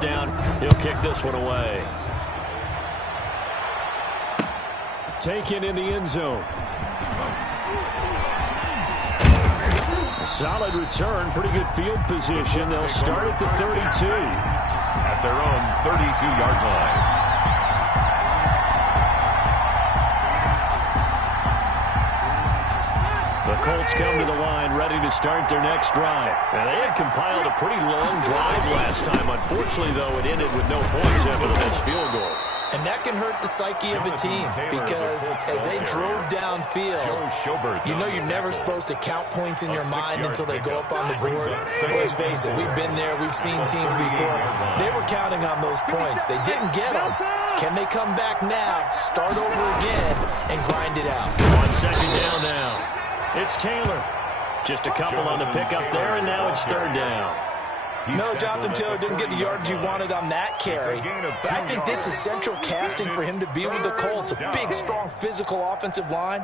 down. He'll kick this one away. Taken in the end zone. A solid return, pretty good field position. They'll start at the 32. At their own 32-yard line. The Colts come to the line ready to start their next drive. And they had compiled a pretty long drive last time. Unfortunately, though, it ended with no points after the missed field goal. And that can hurt the psyche of a team because as they drove downfield, you know you're never supposed to count points in your mind until they go up on the board. But let's face it, we've been there. We've seen teams before. They were counting on those points. They didn't get them. Can they come back now, start over again, and grind it out? On second down now. It's Taylor. Just a couple on the pickup there, and now it's third down. No, Jonathan Taylor didn't get the yardage he wanted on that carry. But I think this is central casting for him to be with the Colts. A big, strong, physical offensive line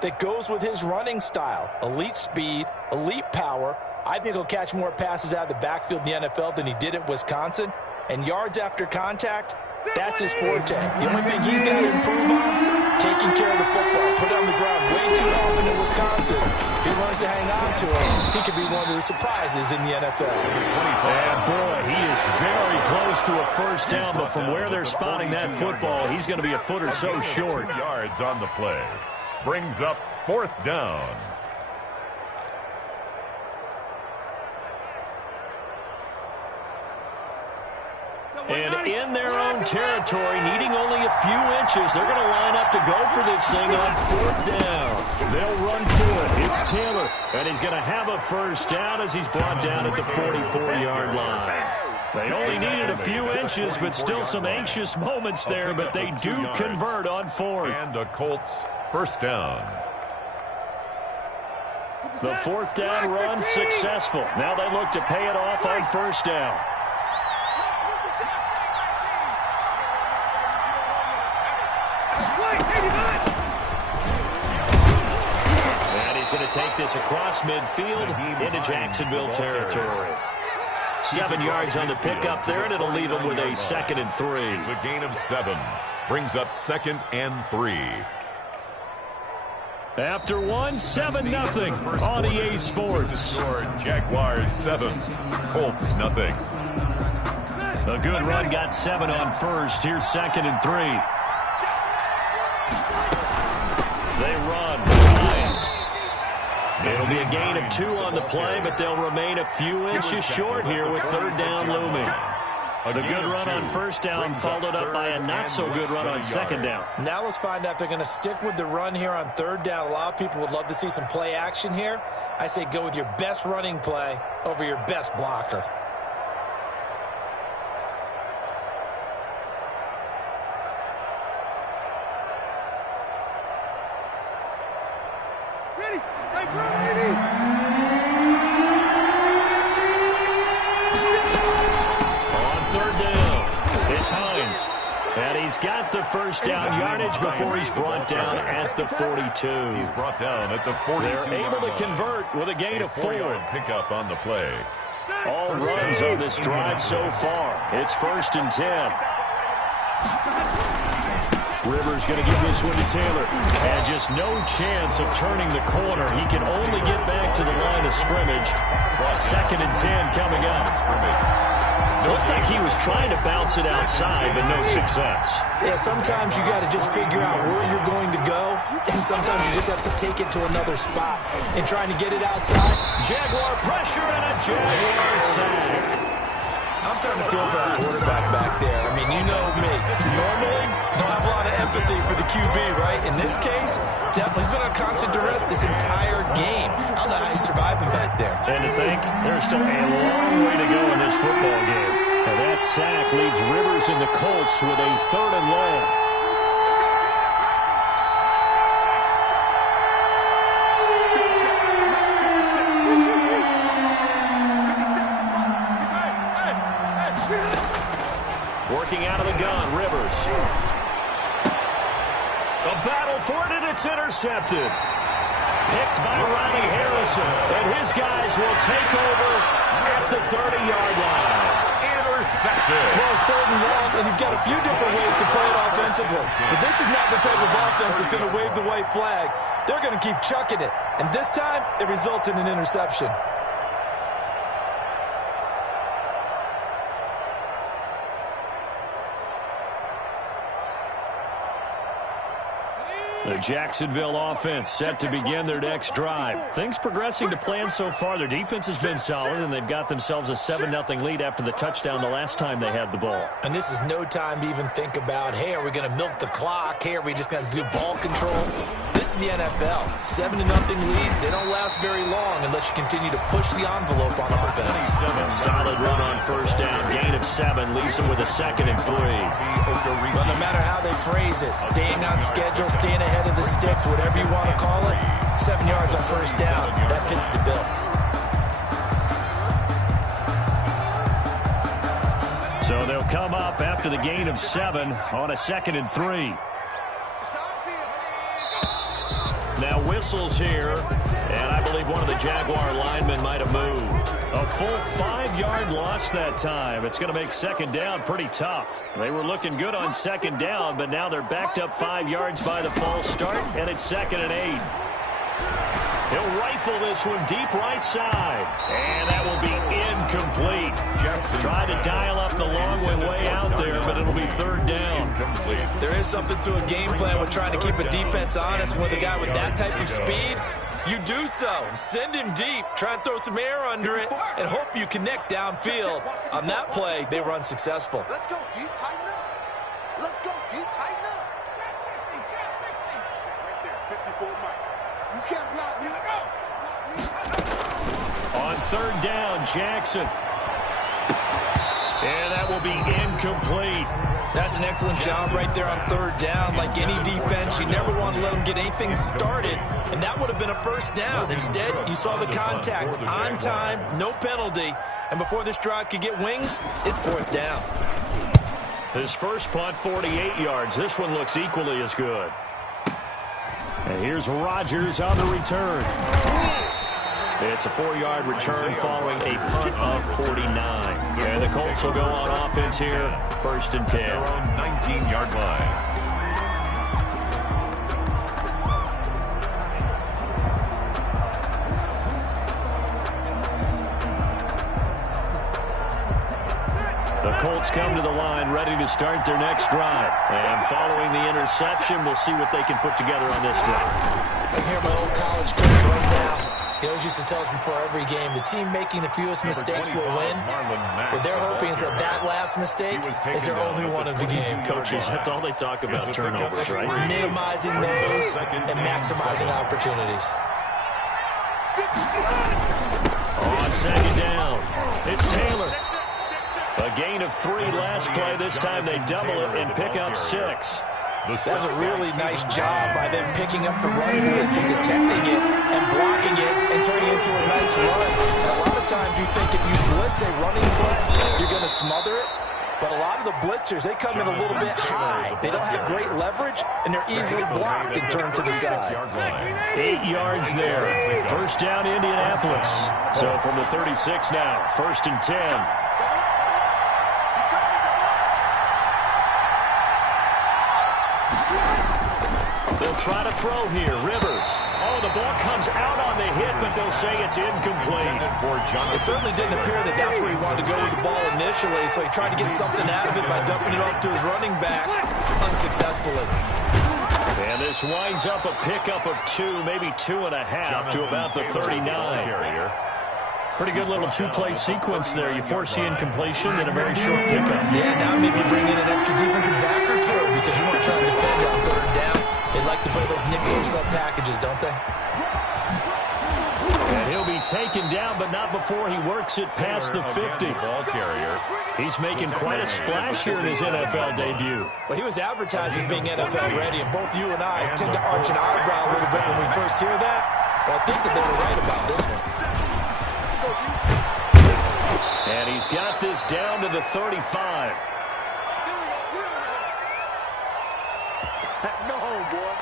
that goes with his running style. Elite speed, elite power. I think he'll catch more passes out of the backfield in the NFL than he did at Wisconsin. And yards after contact, that's his forte. The only thing he's got to improve on, taking care of the football. Put it on the ground way too often in Wisconsin. If he learns to hang on to it, he could be one of the surprises in the NFL. And boy, he is very close to a first down, but from where they're spotting that football, he's going to be a foot or so short. 2 yards on the play. Brings up fourth down. And in their own territory, needing only a few inches, they're going to line up to go for this thing on fourth down. They'll run for it. It's Taylor, and he's going to have a first down as he's brought down at the 44-yard line. They only needed a few inches, but still some anxious moments there, but they do convert on fourth. And the Colts first down. The fourth down run successful. Now they look to pay it off on first down. And he's going to take this across midfield into Jacksonville territory. 7 yards on the pickup there, and it'll leave him with a 2nd and 3. It's a gain of 7. Brings up 2nd and 3. After 7-0 on EA Sports. Jaguars 7, Colts nothing. A good run, got 7 on first. Here's 2nd and 3. They run. Nice. It'll be a gain of 2 on the play, but they'll remain a few inches short here with third down looming. The good run on first down followed up by a not-so-good run on second down. Now let's find out if they're going to stick with the run here on third down. A lot of people would love to see some play action here. I say go with your best running play over your best blocker. And he's got the first down yardage before he's brought down at the 42. He's brought down at the 42. They're able to convert with a gain of 4. Pickup on the play. All runs on this drive so far. It's 1st and 10. Rivers going to give this one to Taylor. And just no chance of turning the corner. He can only get back to the line of scrimmage. 2nd and 10 coming up. Looked like he was trying to bounce it outside, but no success. Yeah, sometimes you got to just figure out where you're going to go, and sometimes you just have to take it to another spot. And trying to get it outside. Jaguar pressure and a Jaguar sack. I'm starting to feel for our quarterback back there. I mean, you know me. Normally, don't have a lot of empathy for the QB, right? In this case, definitely he's been on constant duress this entire game. I don't know how he's surviving back there. And to think, there's still a long way to go in this football game. Now that sack leaves Rivers and the Colts with a 3rd and long. Working out of the gun, Rivers. A battle for it, and it's intercepted. Picked by Ronnie Harrison, and his guys will take over at the 30-yard line. intercepted. Well, it's 3rd and long, and you've got a few different ways to play it offensively. But this is not the type of offense that's going to wave the white flag. They're going to keep chucking it. And this time, it results in an interception. The Jacksonville offense set to begin their next drive. Things progressing to plan so far. Their defense has been solid, and they've got themselves a 7-0 lead after the touchdown the last time they had the ball. And this is no time to even think about, hey, are we going to milk the clock? Hey, are we just going to do ball control? This is the NFL. 7-0 leads. They don't last very long unless you continue to push the envelope on offense. A solid run on 1st down. Gain of 7 leaves them with a 2nd and 3. Well, no matter how they phrase it, staying on schedule, staying ahead of the sticks, whatever you want to call it, 7 yards on 1st down. That fits the bill. So they'll come up after the gain of 7 on a 2nd and 3. Now whistles here, and I believe one of the Jaguar linemen might have moved. A full 5-yard loss that time. It's going to make 2nd down pretty tough. They were looking good on 2nd down, but now they're backed up 5 yards by the false start, and it's 2nd and 8. He'll rifle this one deep right side, and that will be incomplete. Try to dial up the long way out there, but it'll be 3rd down. There is something to a game plan with trying to keep a defense honest with a guy with that type of speed. You do so. Send him deep. Try and throw some air under it and hope you connect downfield. On that play, they run successful. Let's go deep, tighten up. Let's go deep, tighten up. Trap 60. Right there, 54 Mike. You can't block me. On 3rd down, Jackson. And that will be incomplete. That's an excellent job right there on 3rd down. Like any defense, you never want to let them get anything started, and that would have been a 1st down. Instead, you saw the contact on time, no penalty, and before this drive could get wings, it's 4th down. His first punt, 48 yards. This one looks equally as good. And here's Rodgers on the return. It's a 4-yard return following a punt of 49. And the Colts will go on offense here, 1st and 10. Their own 19-yard line. The Colts come to the line ready to start their next drive. And following the interception, we'll see what they can put together on this drive. I hear my old college coach right now. He always used to tell us before every game, the team making the fewest mistakes will win. What they're hoping is that that last mistake is their only one of the game. Coaches, that's all they talk about, turnovers, right? Minimizing those and maximizing opportunities. On 2nd down, it's Taylor. A gain of 3 last play. This time they double it and pick up 6. That's a really nice job by them picking up the run blitz and detecting it and blocking it and turning it into a nice run. And a lot of times you think if you blitz a running play, you're going to smother it. But a lot of the blitzers, they come in a little bit high. They don't have great leverage, and they're easily blocked and turned to the side. 8 yards there. 1st down, Indianapolis. So from the 36 now, 1st and 10. They'll try to throw here. Rivers. Oh, the ball comes out on the hit, but they'll say it's incomplete. It certainly didn't appear that that's where he wanted to go with the ball initially, so he tried to get something out of it by dumping it off to his running back unsuccessfully. And this winds up a pickup of 2, maybe 2.5 to about the 39. Pretty good little 2-play sequence there. You force the incompletion, then a very short pickup. Yeah, now maybe bring in an extra defensive back or 2 because you want to try to defend on 3rd down. They like to play those nickel sub packages, don't they? And he'll be taken down, but not before he works it past the 50. Ball carrier. He's making quite a splash here in his NFL debut. Well, he was advertised as being NFL ready, and both you and I tend to arch an eyebrow a little bit when we first hear that. But I think that they were right about this one. And he's got this down to the 35. No, boy.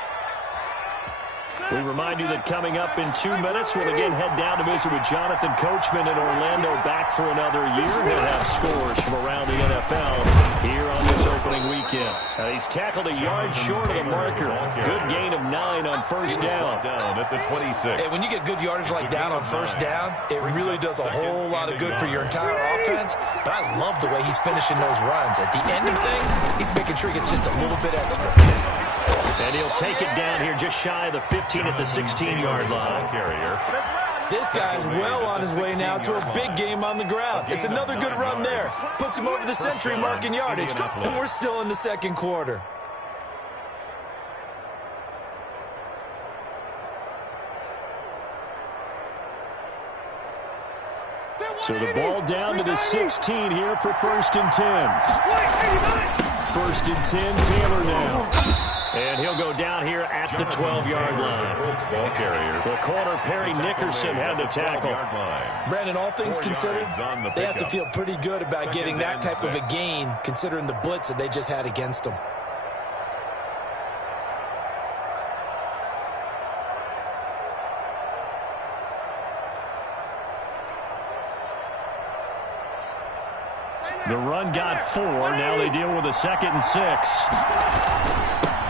We remind you that coming up in 2 minutes, we'll again head down to visit with Jonathan Coachman in Orlando, back for another year. He'll have scores from around the NFL here on this opening weekend. He's tackled a yard short of the marker. Good gain of 9 on first down. Down at the 26. Hey, when you get good yardage like that on first down, it really does a whole lot of good for your entire offense. But I love the way he's finishing those runs. At the end of things, he's making sure he gets just a little bit extra. And he'll take it down here just shy of the 15 at the 16-yard line. This guy's well on his way now to a big game on the ground. It's another good run there. Puts him over the century mark in yardage, and we're still in the second quarter. So the ball down to the 16 here for 1st and 10. 1st and 10, Taylor now. And he'll go down here at the 12-yard line. The corner, Perry Nickerson, had the tackle. Brandon, all things considered, they have to feel pretty good about getting that type of a gain, considering the blitz that they just had against them. The run got 4. Now they deal with a 2nd and 6.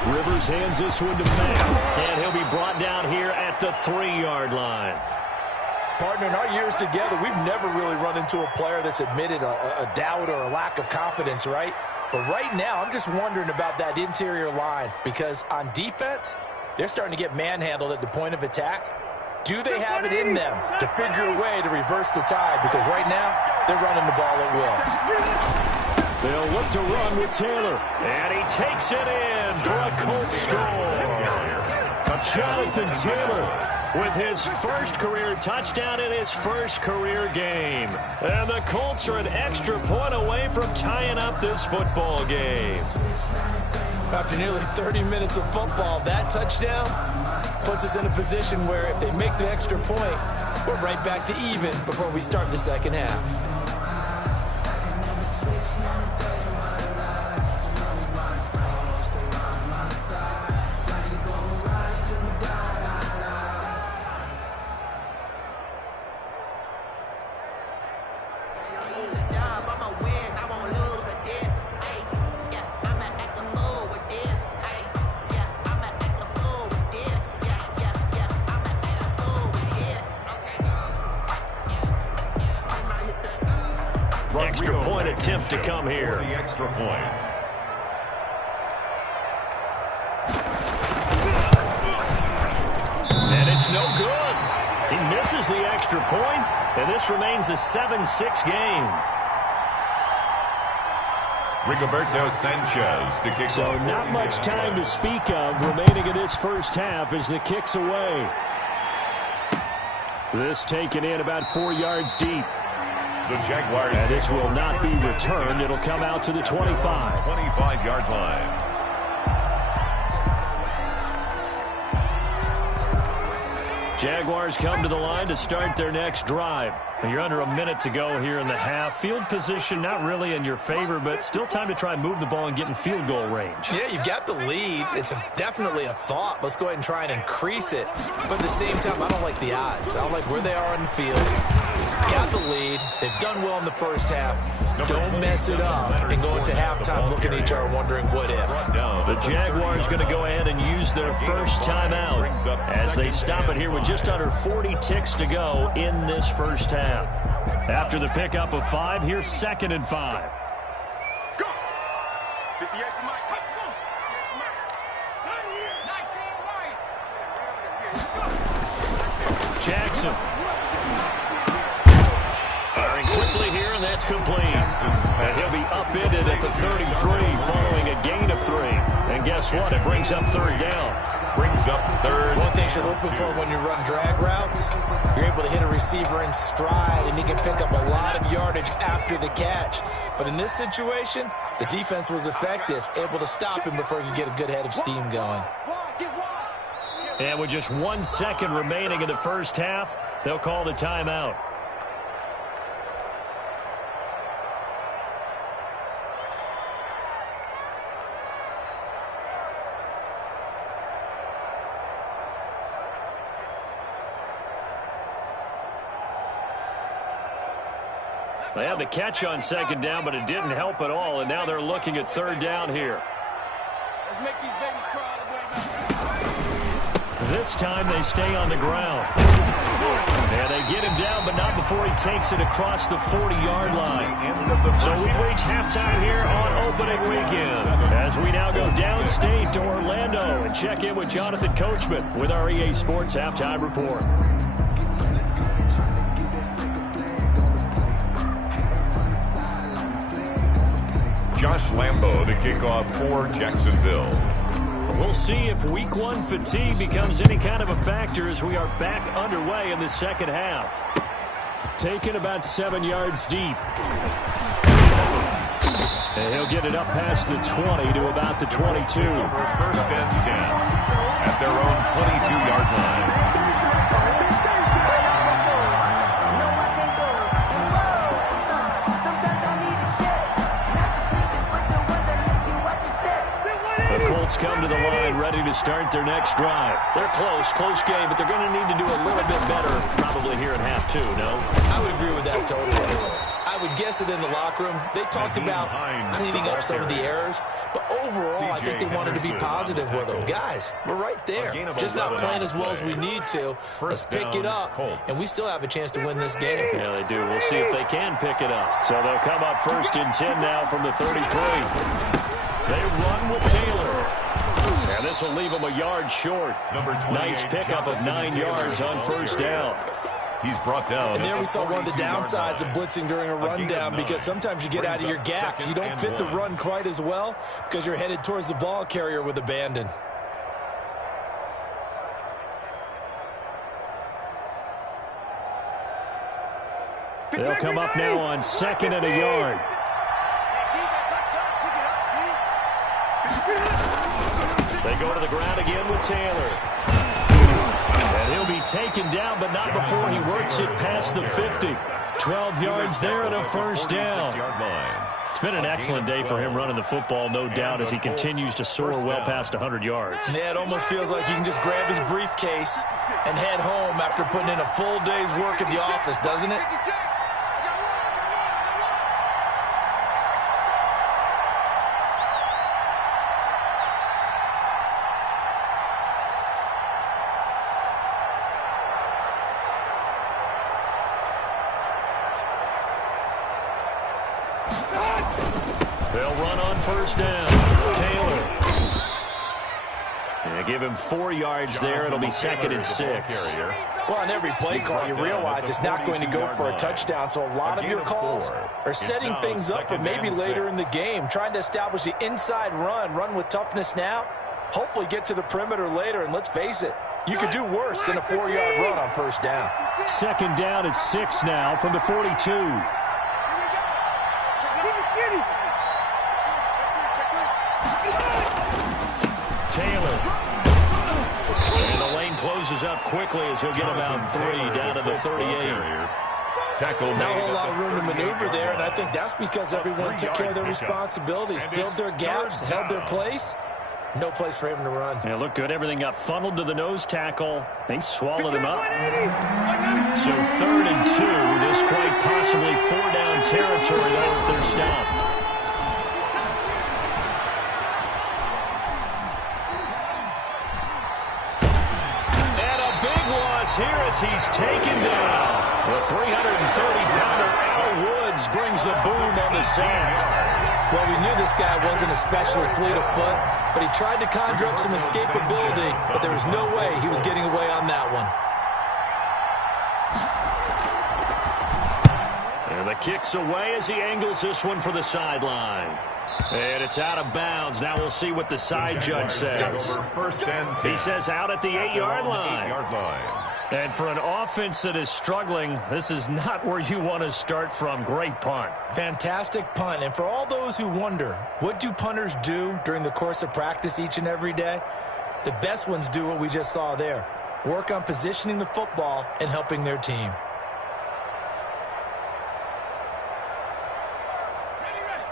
Rivers hands this one to Matt, and he'll be brought down here at the 3-yard line. Partner, in our years together, we've never really run into a player that's admitted a doubt or a lack of confidence, right? But right now, I'm just wondering about that interior line, because on defense, they're starting to get manhandled at the point of attack. Do they have it in them to figure a way to reverse the tide? Because right now, they're running the ball at will. They'll look to run with Taylor. And he takes it in for a Colts score. Jonathan Taylor with his first career touchdown in his first career game. And the Colts are an extra point away from tying up this football game. After nearly 30 minutes of football, that touchdown puts us in a position where if they make the extra point, we're right back to even before we start the second half. Extra point attempt to come here. The extra point. And it's no good. He misses the extra point, and this remains a 7-6 game. Rigoberto Sanchez to kick So off. not much time to speak of remaining in this first half as the kick's away. This taken in about 4 yards deep. The Jaguars. And this will not be returned. It'll come out to the 25. 25-yard line. Jaguars come to the line to start their next drive. And you're under a minute to go here in the half. Field position not really in your favor, but still time to try and move the ball and get in field goal range. Yeah, you've got the lead. It's definitely a thought. Let's go ahead and try and increase it. But at the same time, I don't like the odds. I don't like where they are on the field. Got the lead. They've done well in the first half. Don't mess it up and go into halftime looking at each other wondering what if. The Jaguars going to go ahead and use their first timeout as they stop it here with just under 40 ticks to go in this first half. After the pickup of 5, here's 2nd and 5. Go! 58 to Mike. Jackson. Firing quickly here, and that's complete. And he'll be upended at the 33 following a gain of 3. And guess what? It brings up 3rd down. Brings up 3rd. One thing you're looking for when you run drag routes, you're able to hit a receiver in stride, and he can pick up a lot of yardage after the catch. But in this situation, the defense was effective, able to stop him before he could get a good head of steam going. And with just 1 second remaining in the first half, they'll call the timeout. They had the catch on second down, but it didn't help at all, and now they're looking at third down here. Let's make these babies cry. This time they stay on the ground. And they get him down, but not before he takes it across the 40-yard line. So we reach halftime here on opening weekend as we now go downstate to Orlando and check in with Jonathan Coachman with our EA Sports Halftime Report. Josh Lambo to kick off for Jacksonville. We'll see if week one fatigue becomes any kind of a factor as we are back underway in the second half. Taken about 7 yards deep. And he'll get it up past the 20 to about the 22. First and 10 at their own 22-yard line. The Colts come to the line ready to start their next drive. They're close game, but they're going to need to do a little bit better probably here in half two, no? I would agree with that totally. I would guess it in the locker room. They talked about cleaning up some of the errors, but overall, I think they wanted to be positive with them. Guys, we're right there. Just not playing as well as we need to. Let's pick it up, and we still have a chance to win this game. Yeah, they do. We'll see if they can pick it up. So they'll come up first and 10 now from the 33. They run with Taylor. And this will leave him a yard short. Nice pickup of 9 yards on first down. He's brought down. And there we saw one of the downsides of blitzing during a rundown, because sometimes you get out of your gaps. You don't fit the run quite as well because you're headed towards the ball carrier with abandon. They'll come up now on second and a yard. They go to the ground again with Taylor. And he'll be taken down, but not before he works it past the 50. 12 yards there and a first down. It's been an excellent day for him running the football, no doubt, as he continues to soar well past 100 yards. Yeah, it almost feels like he can just grab his briefcase and head home after putting in a full day's work at the office, doesn't it? They'll run on first down. Taylor. And give him 4 yards there. It'll be second and 6. Well, on every play call, you realize it's not going to go for a touchdown, so a lot of your calls are setting things up for maybe later in the game, trying to establish the inside run with toughness now, hopefully get to the perimeter later, and let's face it, you could do worse than a 4-yard run on first down. Second down at 6 now from the 42. Taylor. And the lane closes up quickly as he'll get about 3 down to the 38. Not a whole lot of room to maneuver there, and I think that's because everyone took care of their responsibilities, filled their gaps, held their place. No place for him to run. Yeah, looked good. Everything got funneled to the nose tackle. They swallowed him up. So 3rd and 2. This quite possibly 4-down territory, though, if they're stopped. Here as he's taken down. The 330-pounder Al Woods brings the boom on the sack. Well, we knew this guy wasn't especially fleet of foot, but he tried to conjure up some escapability, but there was no way he was getting away on that one. And the kick's away as he angles this one for the sideline. And it's out of bounds. Now we'll see what the side judge says. He says out at the 8-yard line. And for an offense that is struggling, this is not where you want to start from. Great punt. Fantastic punt. And for all those who wonder, what do punters do during the course of practice each and every day? The best ones do what we just saw there. Work on positioning the football and helping their team.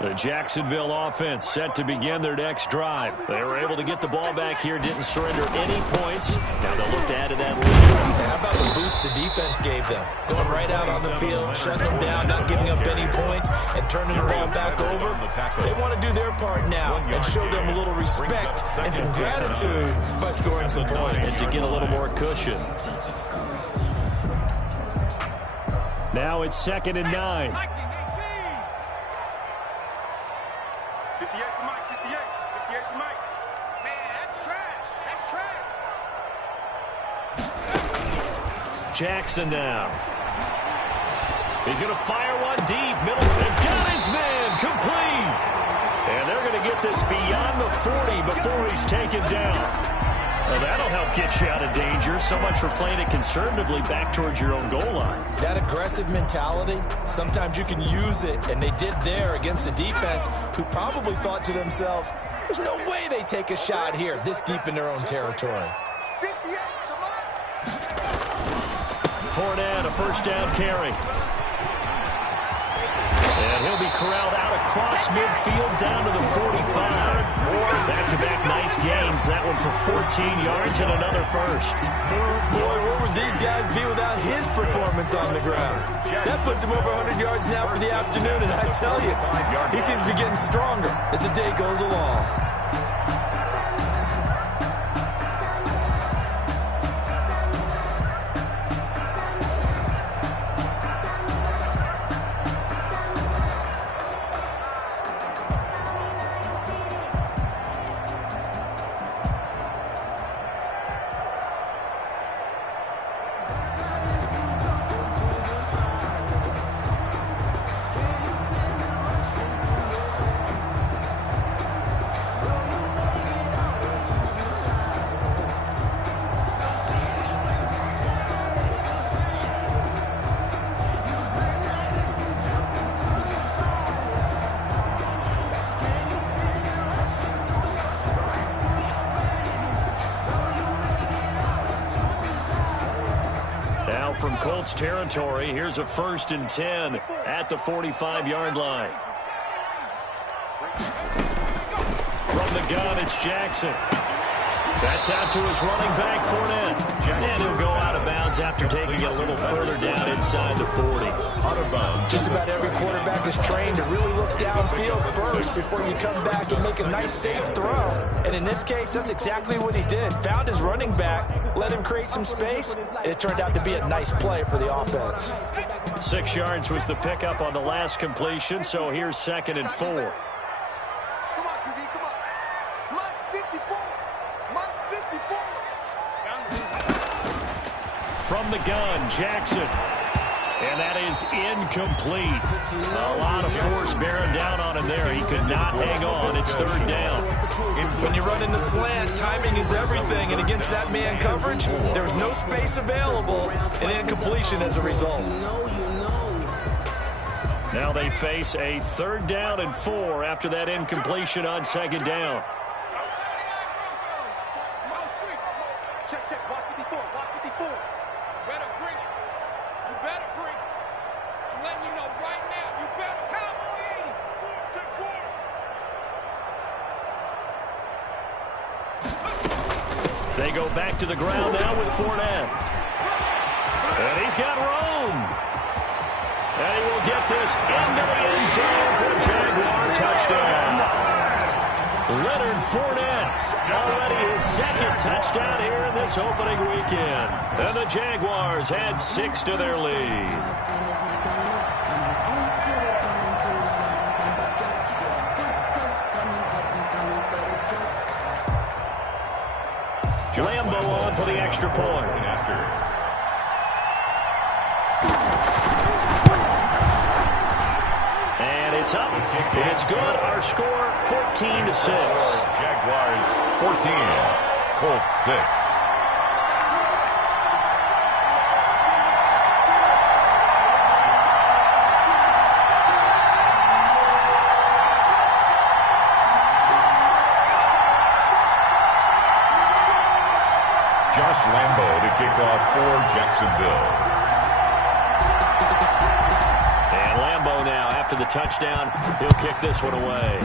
The Jacksonville offense set to begin their next drive. They were able to get the ball back here, didn't surrender any points. Now they'll look to add to that lead. How about the boost the defense gave them? Going right out on the field, shutting them down, not giving up any points, and turning the ball back over. They want to do their part now and show them a little respect and some gratitude by scoring some points. And to get a little more cushion. Now it's 2nd and 9. 58 to Mike, 58 to Mike. Man, that's trash. That's trash. Jackson now. He's going to fire one deep. Middle. And got his man. Complete. And they're going to get this beyond the 40 before he's taken down. Well, that'll help get you out of danger. So much for playing it conservatively back towards your own goal line. That aggressive mentality, sometimes you can use it, and they did there against a defense who probably thought to themselves, there's no way they take a shot here this deep in their own territory. 58 to Mike. Fournette, a first down carry. And he'll be corralled out across midfield down to the 45. Back-to-back nice gains. That one for 14 yards and another first. Boy, where would these guys be without his performance on the ground? That puts him over 100 yards now for the afternoon, and I tell you, he seems to be getting stronger as the day goes along. From Colts territory, here's a 1st and 10 at the 45-yard line. From the gun, it's Jackson. That's out to his running back, Fournette. And he'll go out of bounds after taking it a little further down inside the 40. Out of bounds. Just about every quarterback is trained to really look downfield first before you come back and make a nice, safe throw. And in this case, that's exactly what he did. Found his running back, let him create some space, and it turned out to be a nice play for the offense. 6 yards was the pickup on the last completion, so here's 2nd and 4. Come on, QB, come on. Mike's 54. Mike's 54. From the gun, Jackson. And that is incomplete. A lot of force bearing down on him there. He could not hang on. It's 3rd down. When you run in the slant, timing is everything. And against that man coverage, there's no space available, and incompletion as a result. Now they face a 3rd down and 4 after that incompletion on 2nd down. Check, check. Watch 54. Watch 54. Better bring it. You better bring it. I'm letting you know right now. You better. Cowboy 80. Check 4. They go back to the ground now with Fournette. And he's got room. And he will get this into the end zone for a Jaguar touchdown. Leonard Fournette, already his 2nd touchdown here in this opening weekend. And the Jaguars add 6 to their lead. Lambo on for the extra point. And it's up. It's good. Our score, 14-6. Jaguars 14, Colts 6. Josh Lambo to kick off for Jacksonville. And Lambo now, after after the touchdown. He'll kick this one away.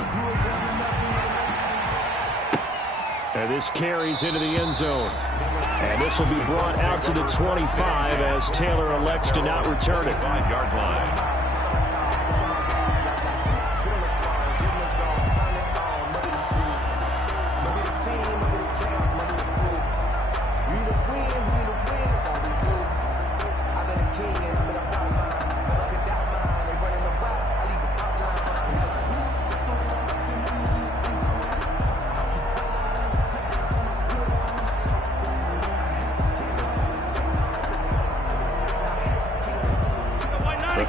And this carries into the end zone. And this will be brought out to the 25 as Taylor elects to not return it. 5-yard line.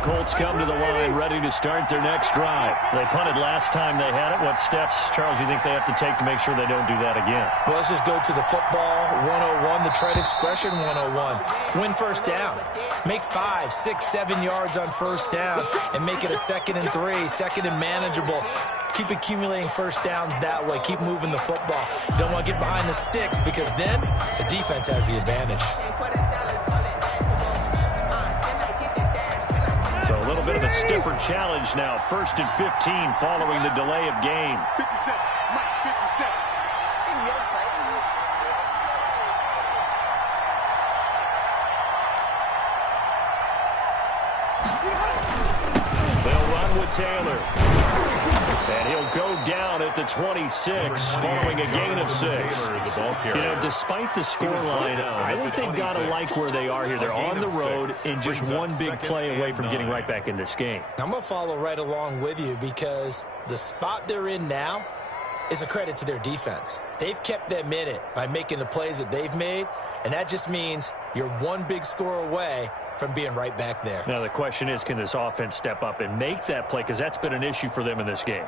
Colts come to the line ready to start their next drive. They punted last time they had it. What steps, Charles, you think they have to take to make sure they don't do that again? Well, let's just go to the football 101, the trade expression 101. Win first down. Make 5, 6, 7 yards on first down and make it a 2nd and 3, 2nd and manageable. Keep accumulating first downs that way. Keep moving the football. You don't want to get behind the sticks because then the defense has the advantage. So a little bit of a stiffer challenge now. 1st and 15 following the delay of game. 57, Mike, 57. In your face. They'll run with Taylor. And he'll go down at the 26 following a gain of 6. You know, despite the scoreline, I think they've got to like where they are here. They're on the road and just one big play away from getting right back in this game. I'm going to follow right along with you because the spot they're in now is a credit to their defense. They've kept them in it by making the plays that they've made, and that just means you're one big score away from being right back there. Now the question is, can this offense step up and make that play? Because that's been an issue for them in this game.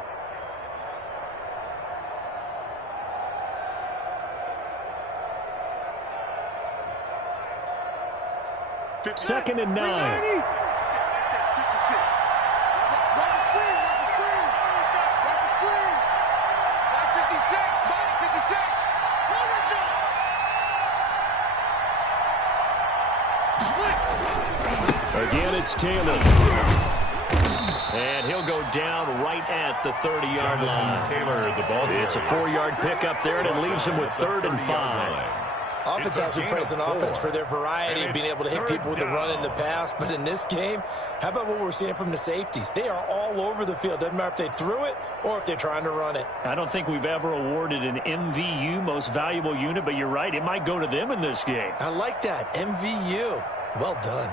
Second and 9. Watch the screen. Watch the screen. Watch the screen. Mike 56. Mike 56. Again, it's Taylor. And he'll go down right at the 30-yard line. Taylor, the ball. It's a 4-yard pickup there, and it leaves him with 3rd and 5. Offense has to praise an offense for their variety of being able to hit people with the run in the pass. But in this game, how about what we're seeing from the safeties? They are all over the field. Doesn't matter if they threw it or if they're trying to run it. I don't think we've ever awarded an MVU, most valuable unit, but you're right. It might go to them in this game. I like that. MVU. Well done.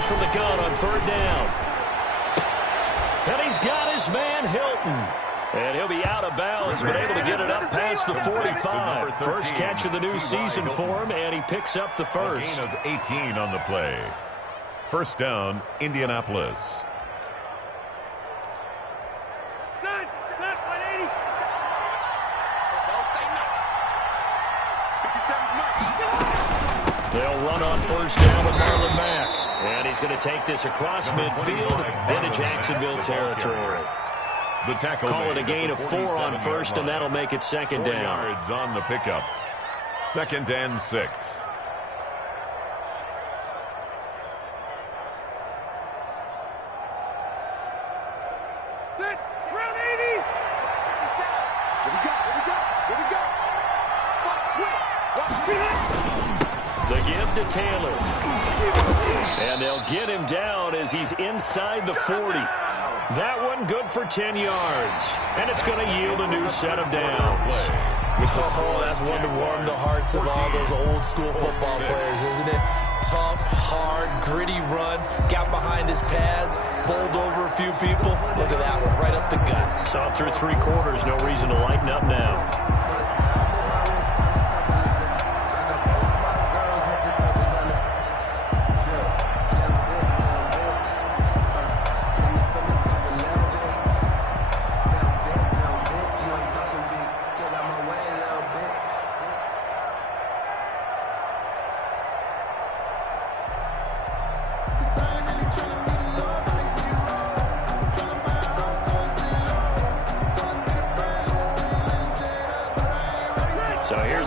From the gun on 3rd down. And he's got his man Hilton. And he'll be out of bounds, but able to get it up past the 45. First catch of the new season for him, and he picks up the first. A gain of 18 on the play. First down, Indianapolis. Set, 180. They'll run on first down with Marlon Mack. And he's going to take this across midfield into Jacksonville territory. The tackle Call it a gain of 4 on first, and that'll make it 2nd down. 4 yards on the pickup. 2nd and 6. The give to Taylor. And they'll get him down as he's inside the 40. That one good for 10 yards. And it's going to yield a new set of downs. Oh, that's one to warm the hearts of all those old school football players, isn't it? Tough, hard, gritty run. Got behind his pads, bowled over a few people. Look at that one, right up the gut. Saw through 3 quarters. No reason to lighten up now.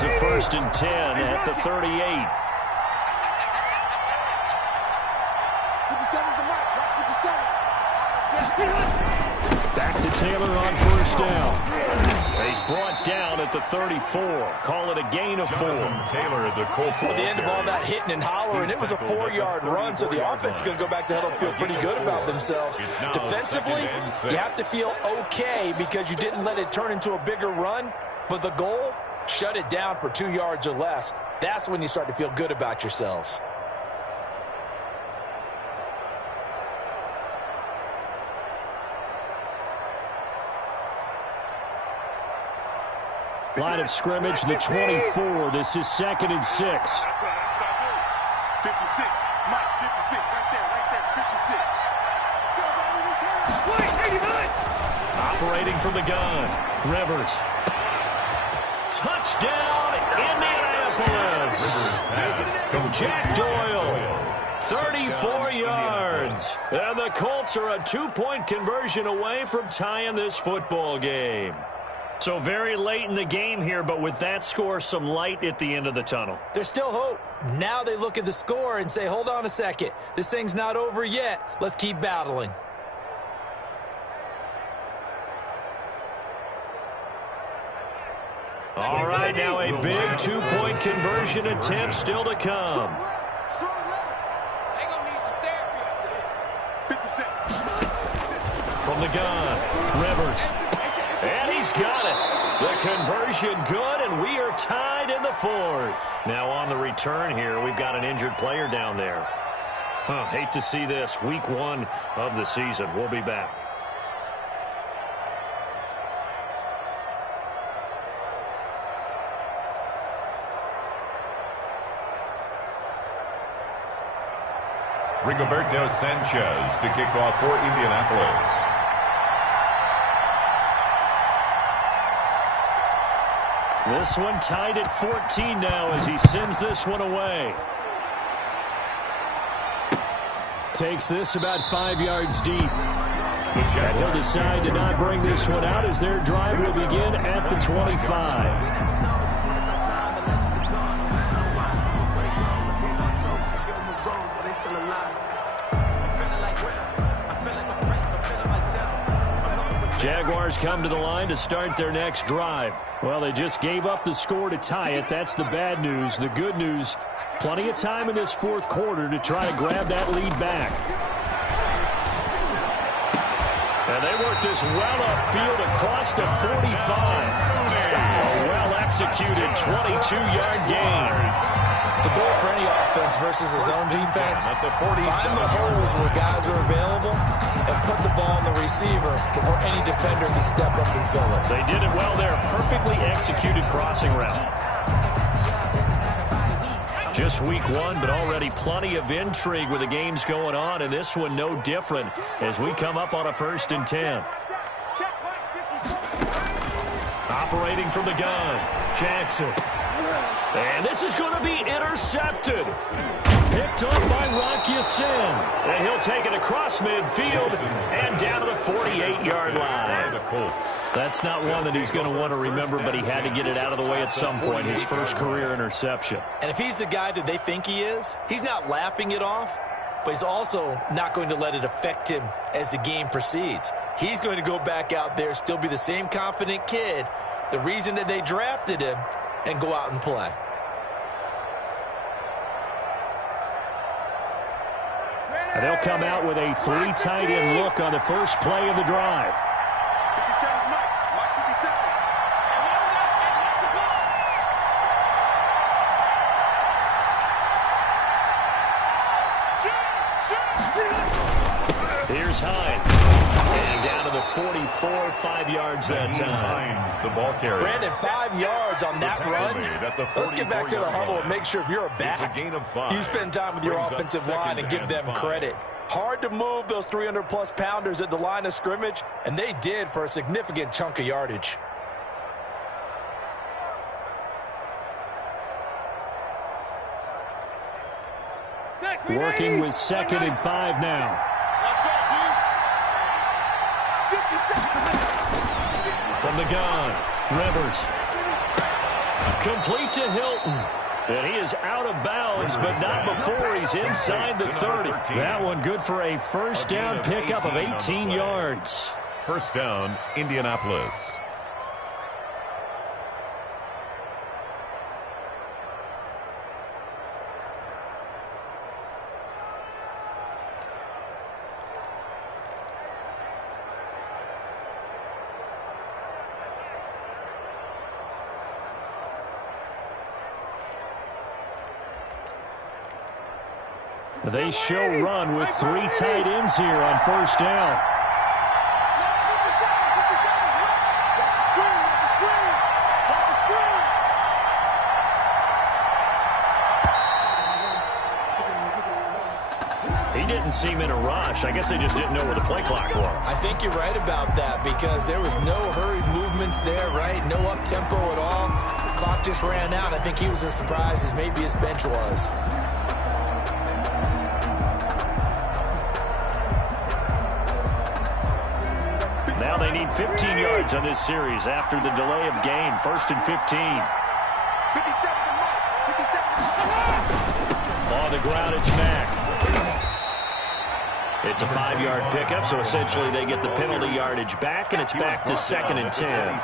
a 1st and 10 at the 38. 57's the mark, right? 57. Back to Taylor on 1st down. He's brought down at the 34. Call it a gain of 4. Taylor at the Colts. At the end of all that hitting and hollering, it was a 4-yard run, so the offense is going to go back to huddle and feel pretty good about themselves. Defensively, you have to feel okay because you didn't let it turn into a bigger run, but the goal, shut it down for 2 yards or less. That's when you start to feel good about yourselves. Line of scrimmage, the 24. This is 2nd and 6. That's what I 56. Mike, 56. Right there. 56. Operating from the gun. Rivers. Touchdown, Indianapolis. Jack Doyle. 34 yards. And the Colts are a 2-point conversion away from tying this football game. So very late in the game here, but with that score, some light at the end of the tunnel. There's still hope. Now they look at the score and say, hold on a second. This thing's not over yet. Let's keep battling. All right, now a big 2-point conversion attempt still to come. They gonna need some therapy after this. 56. From the gun, Rivers. And he's got it. The conversion good, and we are tied in the 4th. Now on the return here, we've got an injured player down there. Hate to see this. Week 1 of the season. We'll be back. Rigoberto Sanchez to kick off for Indianapolis. This one tied at 14 now as he sends this one away. Takes this about 5 yards deep. And he'll decide to not bring this one out as their drive will begin at the 25. Jaguars come to the line to start their next drive. Well, they just gave up the score to tie it. That's the bad news. The good news, plenty of time in this 4th quarter to try to grab that lead back. And they work this well upfield across the 45. A well-executed 22-yard gain. The goal for any offense versus his own defense, find the holes where guys are available and put the ball on the receiver before any defender can step up and fill it. They did it well there. Perfectly executed crossing route. Just week 1, but already plenty of intrigue with the games going on, and this one no different as we come up on a 1st and 10. Operating from the gun, Jackson. And this is going to be intercepted. Picked up by Rocky Sin. And he'll take it across midfield and down to the 48-yard line. That's not one that he's going to want to remember, but he had to get it out of the way at some point, his first career interception. And if he's the guy that they think he is, he's not laughing it off, but he's also not going to let it affect him as the game proceeds. He's going to go back out there, still be the same confident kid, the reason that they drafted him, and go out and play. And they'll come out with a 3 tight end look on the first play of the drive. 57's Mike. Mike 57. Here's Hines. And down to the 44, 5 yards that time. Hines, the ball carrier. Brandon, 5 yards on that run. Let's get back to the huddle and make sure if you're a back, you spend time with your offensive line and give them credit. Hard to move those 300-plus pounders at the line of scrimmage, and they did for a significant chunk of yardage. Working with 2nd and 5 now. From the gun, Rivers. Complete to Hilton. And he is out of bounds, but not before he's inside the 30. That one good for a first down pickup of 18 yards. First down, Indianapolis. They show run with 3 tight ends here on first down. He didn't seem in a rush. I guess they just didn't know where the play clock was. I think you're right about that because there was no hurried movements there, right? No up-tempo at all. The clock just ran out. I think he was as surprised as maybe his bench was. Now they need 15 yards on this series after the delay of game. First and 15. 57 to Mike. 57. On the ground, it's Mack. It's a 5-yard pickup, so essentially they get the penalty yardage back, and it's back to 2nd and 10.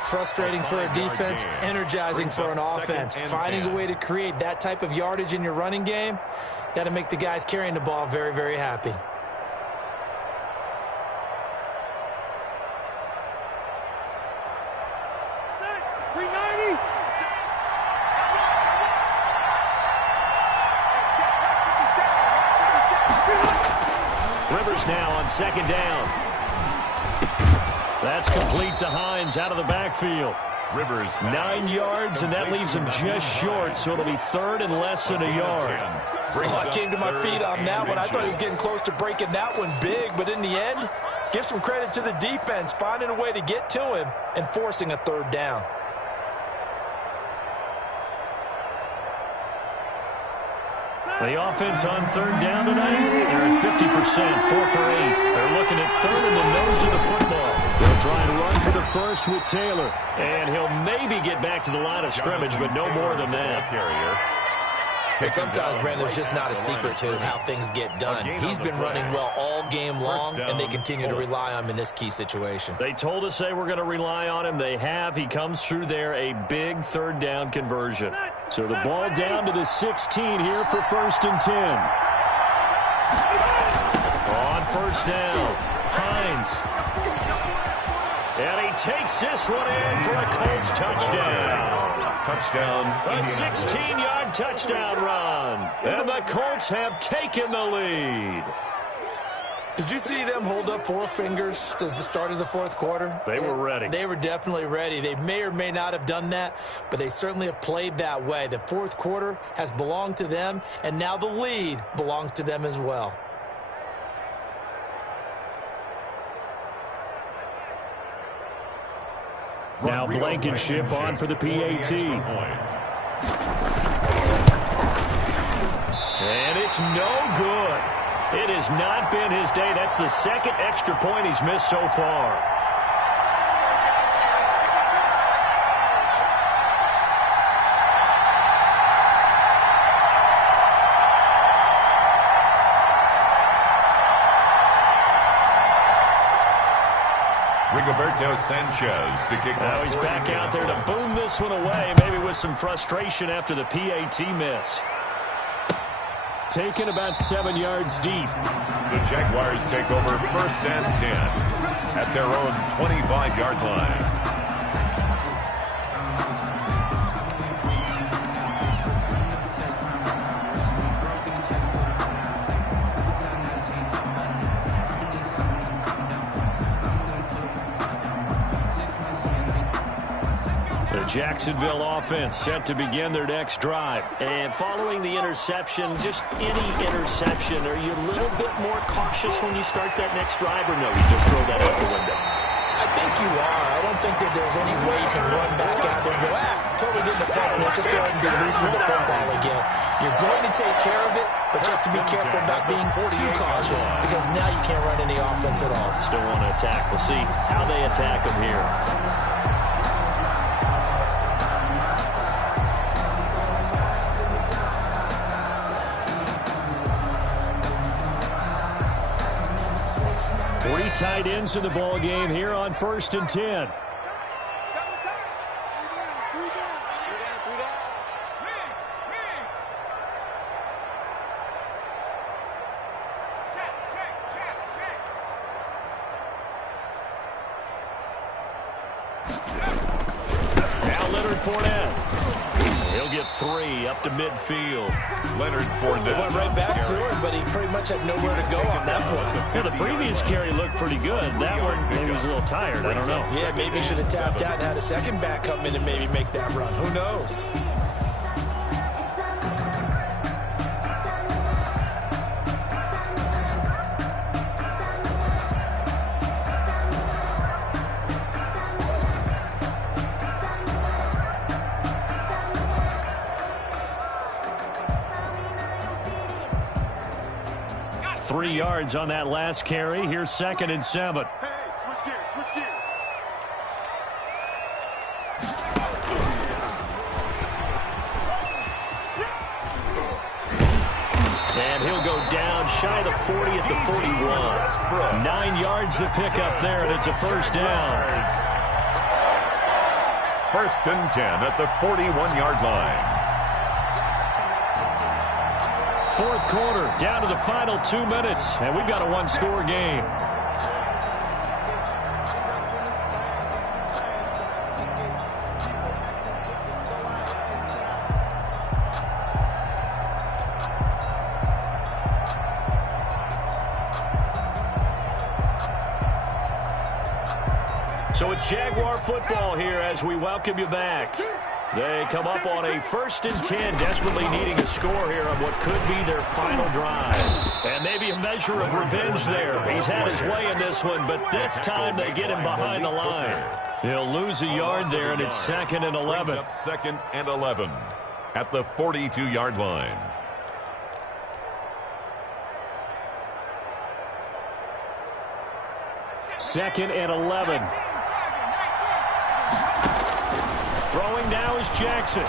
Frustrating for a defense, energizing for an offense. Finding a way to create that type of yardage in your running game, that'll make the guys carrying the ball very, very happy. Rivers now on 2nd down. That's complete to Hines out of the backfield. Rivers 9 yards, and that leaves him just short, so it'll be 3rd and less than a yard. I came to my feet on that one. I thought he was getting close to breaking that one big, but in the end, give some credit to the defense, finding a way to get to him and forcing a 3rd down. The offense on 3rd down tonight, they're at 50%, 4 for 8. They're looking at 3rd in the nose of the football. They'll try and run for the first with Taylor, and he'll maybe get back to the line of scrimmage, but no more than that. Sometimes, Brandon, it's just not a secret to how things get done. He's been running well all game long, and they continue to rely on him in this key situation. They told us they were going to rely on him. They have. He comes through there, a big 3rd down conversion. So the ball down to the 16 here for 1st and 10. On 1st down, Hines. And he takes this one in for a Colts touchdown. Touchdown. A 16-yard touchdown run. And the Colts have taken the lead. Did you see them hold up 4 fingers to the start of the 4th quarter? They were ready. They were definitely ready. They may or may not have done that, but they certainly have played that way. The 4th quarter has belonged to them, and now the lead belongs to them as well. Now Blankenship on for the PAT. And it's no good. It has not been his day. That's the 2nd extra point he's missed so far. Rigoberto Sanchez to kick off. Now he's back out there to boom this one away, maybe with some frustration after the PAT miss. Taken about 7 yards deep. The Jaguars take over 1st and 10 at their own 25-yard line. Jacksonville offense set to begin their next drive. And following the interception, just any interception, are you a little bit more cautious when you start that next drive, or no, you just throw that out the window? I think you are. I don't think that there's any way you can run back out there and go, totally didn't affect me. Let's just go ahead and be loose with the football again. You're going to take care of it, but you have to be careful about being too cautious because now you can't run any offense at all. Still want to attack. We'll see how they attack them here. Three tight ends in the ball game here on 1st and 10. He'll get 3 up to midfield. Leonard Fournette. It went right back to him, but he pretty much had nowhere to go on that play. Yeah, the previous carry looked pretty good. That one, maybe was a little tired. I don't know. Yeah, maybe he should have tapped out and had a second back come in and maybe make that run. Who knows? Three yards on that last carry. Here's 2nd and 7. Hey, switch gears, switch gears. And he'll go down shy of the 40 at the 41. 9 yards to pick up there, and it's a first down. 1st and 10 at the 41-yard line. Fourth quarter, down to the final 2 minutes, and we've got a one-score game. So it's Jaguar football here as we welcome you back. They come up on a 1st and 10, desperately needing a score here on what could be their final drive. And maybe a measure of revenge there. He's had his way in this one, but this time they get him behind the line. He'll lose a yard there, and it's 2nd and 11. 2nd and 11 at the 42-yard line. Second and 11. Throwing now is Jackson.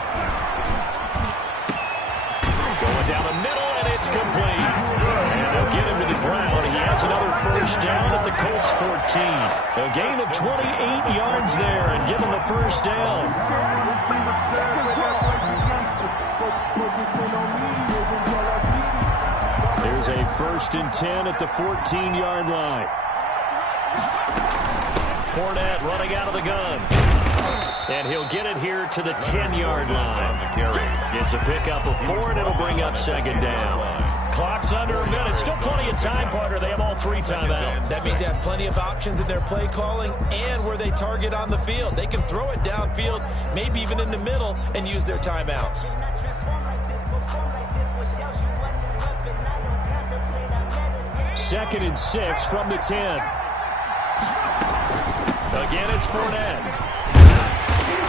Going down the middle, and it's complete. And they'll get him to the ground. He has another first down at the Colts 14. A gain of 28 yards there, and give him the first down. There's a 1st and 10 at the 14-yard line. Fournette running out of the gun. And he'll get it here to the 10-yard line. It's a pickup of 4, and it'll bring up 2nd down. Clock's under a minute. Still plenty of time, partner. They have all 3 timeouts. That means they have plenty of options in their play calling and where they target on the field. They can throw it downfield, maybe even in the middle, and use their timeouts. Second and 6 from the 10. Again, it's Fournette.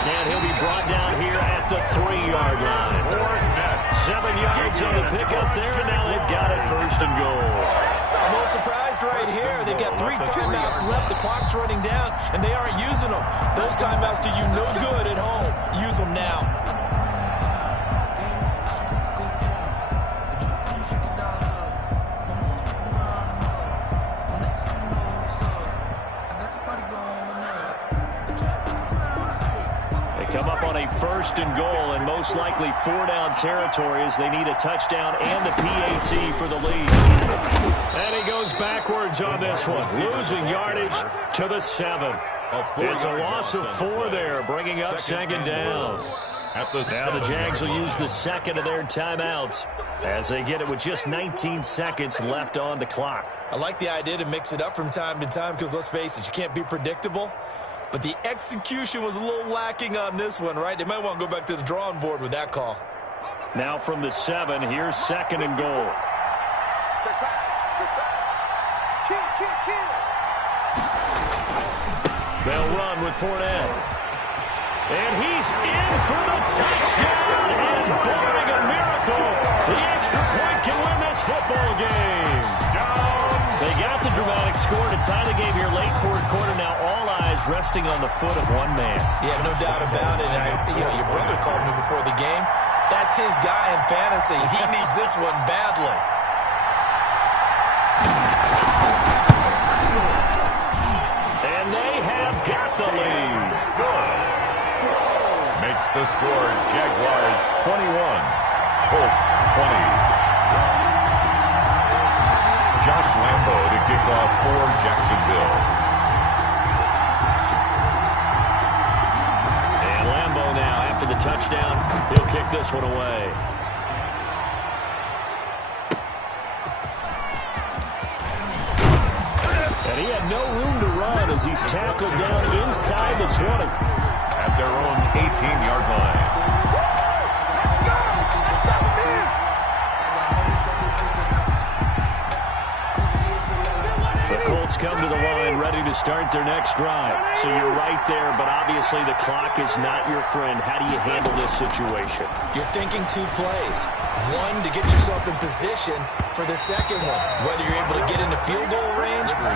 And he'll be brought down here at the 3-yard line. 7 yards on the pickup there, and now they've got it 1st and goal. I'm a little surprised right here. They've got 3 timeouts left. The clock's running down, and they aren't using them. Those timeouts do you no good at home. Use them now. Come up on a 1st and goal, and most likely 4-down territory as they need a touchdown and the PAT for the lead. And he goes backwards on this one, losing yardage to the 7. It's a loss of 4 there, bringing up 2nd down. Now the Jags will use the 2nd of their timeouts as they get it with just 19 seconds left on the clock. I like the idea to mix it up from time to time because, let's face it, you can't be predictable. But the execution was a little lacking on this one, right? They might want to go back to the drawing board with that call. Now from the 7, here's 2nd and goal. Check back. Kill. They'll run with Fournette. And he's in for the touchdown. And barring a miracle, the extra point can win this football game. They got the dramatic score to tie the game here late 4th quarter. Now all eyes resting on the foot of one man. Yeah, no doubt about it. Your brother called me before the game. That's his guy in fantasy. He needs this one badly. the score, Jaguars 21, Colts 20. Josh Lambo to kick off for Jacksonville. And Lambo now, after the touchdown, he'll kick this one away. And he had no room to run as he's tackled down inside the 20. At their own 18-yard line. The Colts come to the line ready to start their next drive. So you're right there, but obviously the clock is not your friend. How do you handle this situation? You're thinking 2 plays. One, to get yourself in position for the second one, whether you're able to get into field goal range or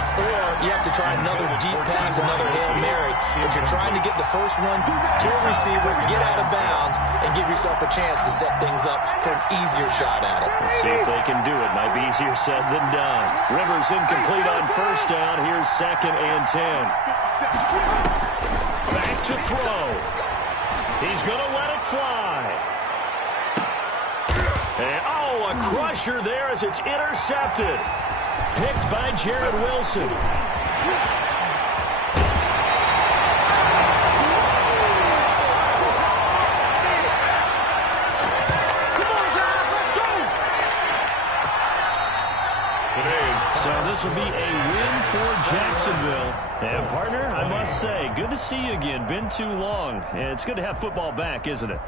you have to try another deep pass, another Hail Mary. But you're trying to get the first one to a receiver, get out of bounds, and give yourself a chance to set things up for an easier shot at it. Let's see if they can do it. Might be easier said than done. Rivers incomplete on first down. Here's 2nd and 10. Back to throw. He's going to let it fly. And, oh, a crusher there as it's intercepted. Picked by Jared Wilson. So this will be a win for Jacksonville. And, partner, I must say, good to see you again. Been too long. And it's good to have football back, isn't it?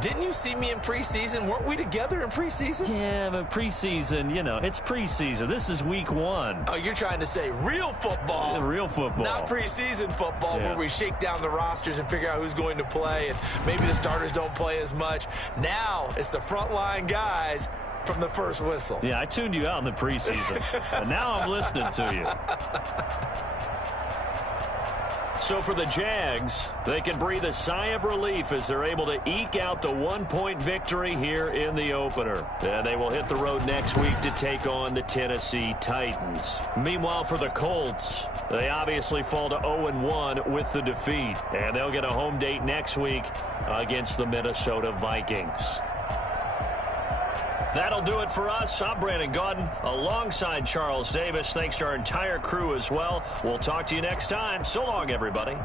Didn't you see me in preseason? Weren't we together in preseason? Yeah, but preseason, you know, it's preseason. This is week 1. Oh, you're trying to say real football. Yeah, real football. Not preseason football where we shake down the rosters and figure out who's going to play, and maybe the starters don't play as much. Now it's the frontline guys from the first whistle. Yeah, I tuned you out in the preseason. And now I'm listening to you. So for the Jags, they can breathe a sigh of relief as they're able to eke out the 1-point victory here in the opener. And they will hit the road next week to take on the Tennessee Titans. Meanwhile, for the Colts, they obviously fall to 0-1 with the defeat. And they'll get a home date next week against the Minnesota Vikings. That'll do it for us. I'm Brandon Gaudin alongside Charles Davis. Thanks to our entire crew as well. We'll talk to you next time. So long, everybody.